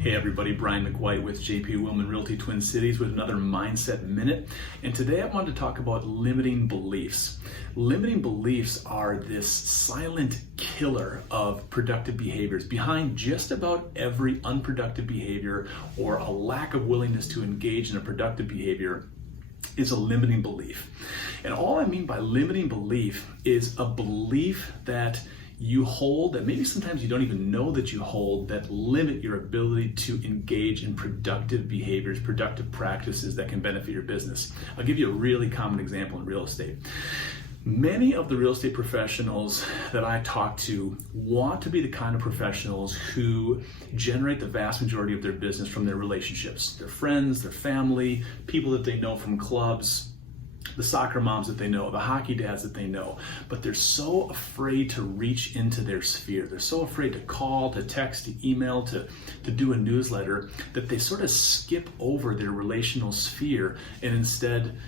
Hey everybody, Brian McWhite with JP Willman Realty Twin Cities with another Mindset Minute. And today I wanted to talk about limiting beliefs. Limiting beliefs are this silent killer of productive behaviors. Behind just about every unproductive behavior or a lack of willingness to engage in a productive behavior is a limiting belief. And all I mean by limiting belief is a belief that you hold, that maybe sometimes you don't even know that you hold, that limit your ability to engage in productive behaviors, productive practices that can benefit your business. I'll give you a really common example in real estate. Many of the real estate professionals that I talk to want to be the kind of professionals who generate the vast majority of their business from their relationships, their friends, their family, people that they know from clubs, the soccer moms that they know, the hockey dads that they know, but they're so afraid to reach into their sphere. They're so afraid to call, to text, to email, to do a newsletter, that they sort of skip over their relational sphere and instead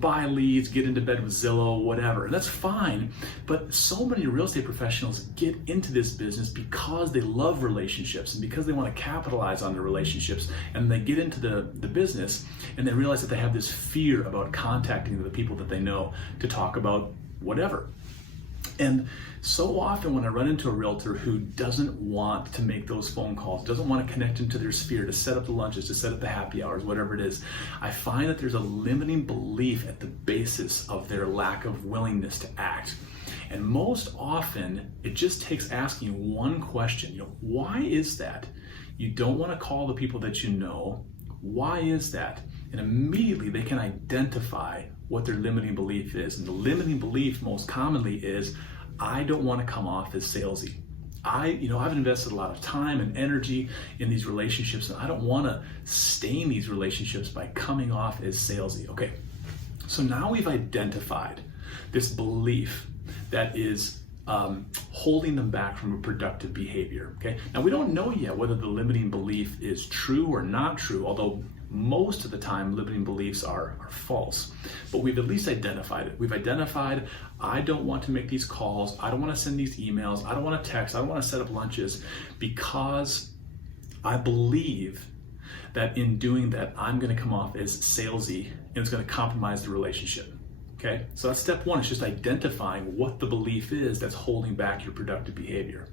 buy leads, get into bed with Zillow, whatever. And that's fine, but so many real estate professionals get into this business because they love relationships and because they want to capitalize on their relationships, and they get into the business and they realize that they have this fear about contacting the people that they know to talk about whatever. And so often when I run into a realtor who doesn't want to make those phone calls, doesn't want to connect into their sphere, to set up the lunches, to set up the happy hours, whatever it is, I find that there's a limiting belief at the basis of their lack of willingness to act. And most often, it just takes asking one question, why is that? You don't want to call the people that you know. Why is that? And immediately they can identify what their limiting belief is. And the limiting belief most commonly is, I don't want to come off as salesy. I've invested a lot of time and energy in these relationships, and I don't want to stain these relationships by coming off as salesy. Okay, so now we've identified this belief that is holding them back from a productive behavior. Okay, now we don't know yet whether the limiting belief is true or not true, although most of the time limiting beliefs are false, but we've at least identified it. We've identified, I don't want to make these calls, I don't want to send these emails, I don't want to text, I don't want to set up lunches, because I believe that in doing that I'm going to come off as salesy and it's going to compromise the relationship. Okay, so that's step one. It's just identifying what the belief is that's holding back your productive behavior.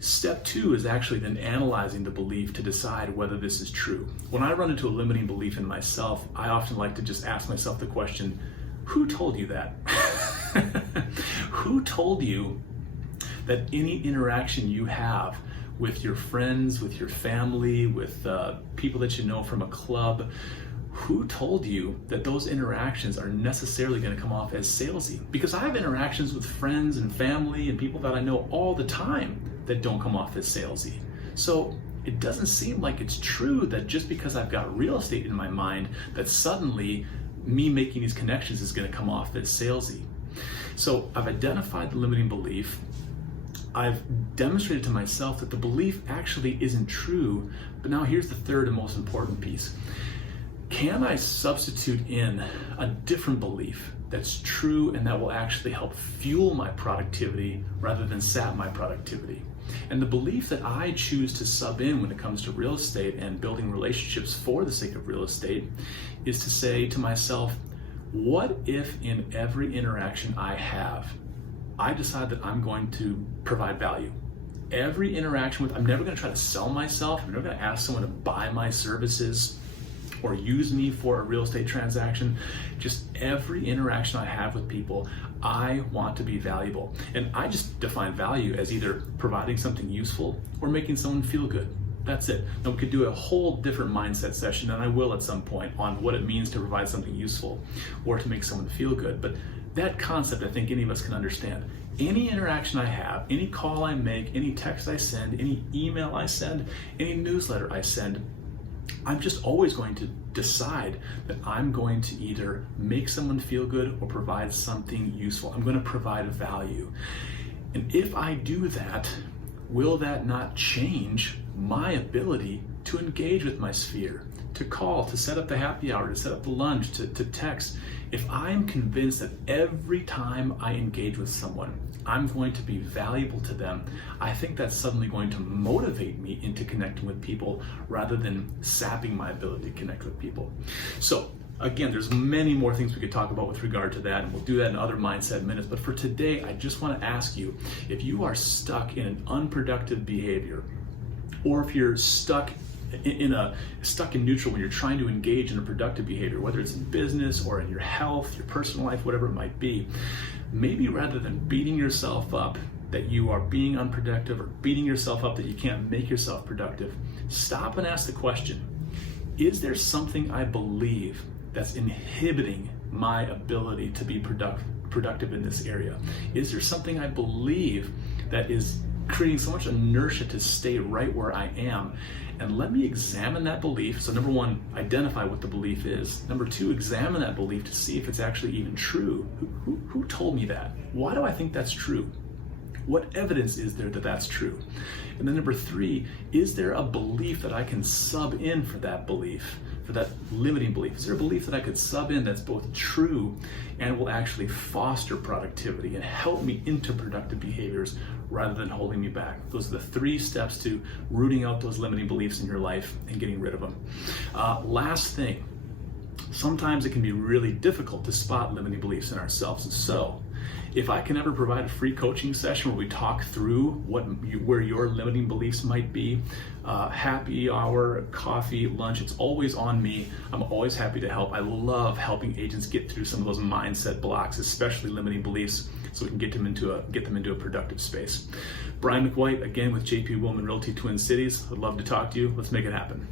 Step two is actually then analyzing the belief to decide whether this is true. When I run into a limiting belief in myself, I often like to just ask myself the question, who told you that? Who told you that any interaction you have with your friends, with your family, with people that you know from a club, who told you that those interactions are necessarily going to come off as salesy? Because I have interactions with friends and family and people that I know all the time that don't come off as salesy. So it doesn't seem like it's true that just because I've got real estate in my mind, that suddenly me making these connections is going to come off as salesy. So I've identified the limiting belief. I've demonstrated to myself that the belief actually isn't true. But now here's the third and most important piece. Can I substitute in a different belief that's true and that will actually help fuel my productivity rather than sap my productivity? And the belief that I choose to sub in when it comes to real estate and building relationships for the sake of real estate is to say to myself, what if in every interaction I have, I decide that I'm going to provide value? Every interaction I'm never going to try to sell myself. I'm never going to ask someone to buy my services or use me for a real estate transaction. Just every interaction I have with people, I want to be valuable. And I just define value as either providing something useful or making someone feel good. That's it. Now we could do a whole different mindset session, and I will at some point, on what it means to provide something useful or to make someone feel good. But that concept, I think any of us can understand. Any interaction I have, any call I make, any text I send, any email I send, any newsletter I send, I'm just always going to decide that I'm going to either make someone feel good or provide something useful. I'm going to provide value. And if I do that, will that not change my ability to engage with my sphere, to call, to set up the happy hour, to set up the lunch, to text? If I'm convinced that every time I engage with someone, I'm going to be valuable to them, I think that's suddenly going to motivate me into connecting with people rather than sapping my ability to connect with people. So again, there's many more things we could talk about with regard to that, and we'll do that in other Mindset Minutes. But for today, I just want to ask you, if you are stuck in an unproductive behavior, or if you're stuck in neutral when you're trying to engage in a productive behavior, whether it's in business or in your health, your personal life, whatever it might be, maybe rather than beating yourself up that you are being unproductive or beating yourself up that you can't make yourself productive, stop and ask the question, is there something I believe that's inhibiting my ability to be productive in this area? Is there something I believe that is creating so much inertia to stay right where I am? And let me examine that belief. So number one, identify what the belief is. Number two, examine that belief to see if it's actually even true. Who told me that? Why do I think that's true? What evidence is there that that's true? And then number three, is there a belief that I can sub in for that belief, for that limiting belief? Is there a belief that I could sub in that's both true and will actually foster productivity and help me into productive behaviors rather than holding me back? Those are the 3 steps to rooting out those limiting beliefs in your life and getting rid of them. Last thing, sometimes it can be really difficult to spot limiting beliefs in ourselves. And so, if I can ever provide a free coaching session where we talk through where your limiting beliefs might be, happy hour, coffee, lunch, it's always on me. I'm always happy to help. I love helping agents get through some of those mindset blocks, especially limiting beliefs, so we can get them into a productive space. Brian McWhite, again with JP Willman Realty Twin Cities. I'd love to talk to you. Let's make it happen.